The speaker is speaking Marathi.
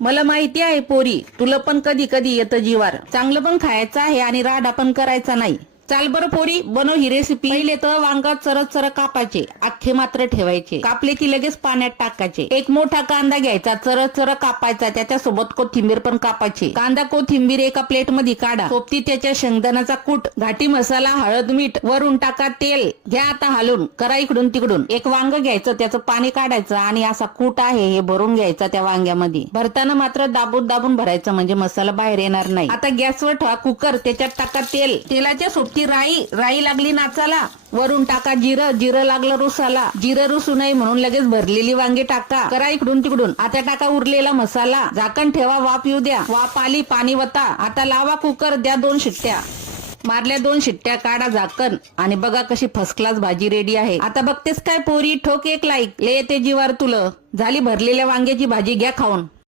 मला माहिती आहे पोरी, तुला पण कधी कधी येतं जीवार. चांगलं पण खायचं आहे आणि राडा पण करायचा नाही. चाल बरं पोरी, बनव ही रेसिपी. पहिले तर वांग चरत चरत कापायचे, अख्खे मात्र ठेवायचे. कापले की लगेच पाण्यात टाकायचे. एक मोठा कांदा घ्यायचा, चरत चरत कापायचा, त्याच्यासोबत कोथिंबीर पण कापायची. कांदा कोथिंबीर एका प्लेट मध्ये काढा. सोबती त्याच्या शेंगदाण्याचा कूट, घाटी मसाला, हळद, मीठ, वरून टाका तेल. घ्या आता हलवून, करा इकडून तिकडून. एक वांग घ्यायचं, त्याचं पाणी काढायचं आणि असा कूट आहे हे भरून घ्यायचा त्या वांग्यामध्ये. भरताना मात्र दाबून दाबून भरायचं म्हणजे मसाला बाहेर येणार नाही. आता गॅसवर ठेवा कुकर, त्याच्यात टाका तेल. तेलाच्या सोबती राई लागली नाचाला. वरून टाका जिरं, जिरं लागलं रुसाला. जिरं रुसू नये म्हणून लगेच भरलेली वांगी टाका. करा इकडून तिकडून. आता टाका उरलेला मसाला. झाकण ठेवा, वाफ येऊ द्या. वाफ आली, पाणी वता. आता लावा कुकर, द्या 2 शिट्ट्या. मारल्या 2 शिट्ट्या, काढा झाकण आणि बघा कशी फर्स्ट क्लास भाजी रेडी आहे. आता बघतेस काय पोरी, ठोक एक लाईक. ले येते जीवार तुला. झाली भरलेल्या वांग्याची भाजी, घ्या खाऊन.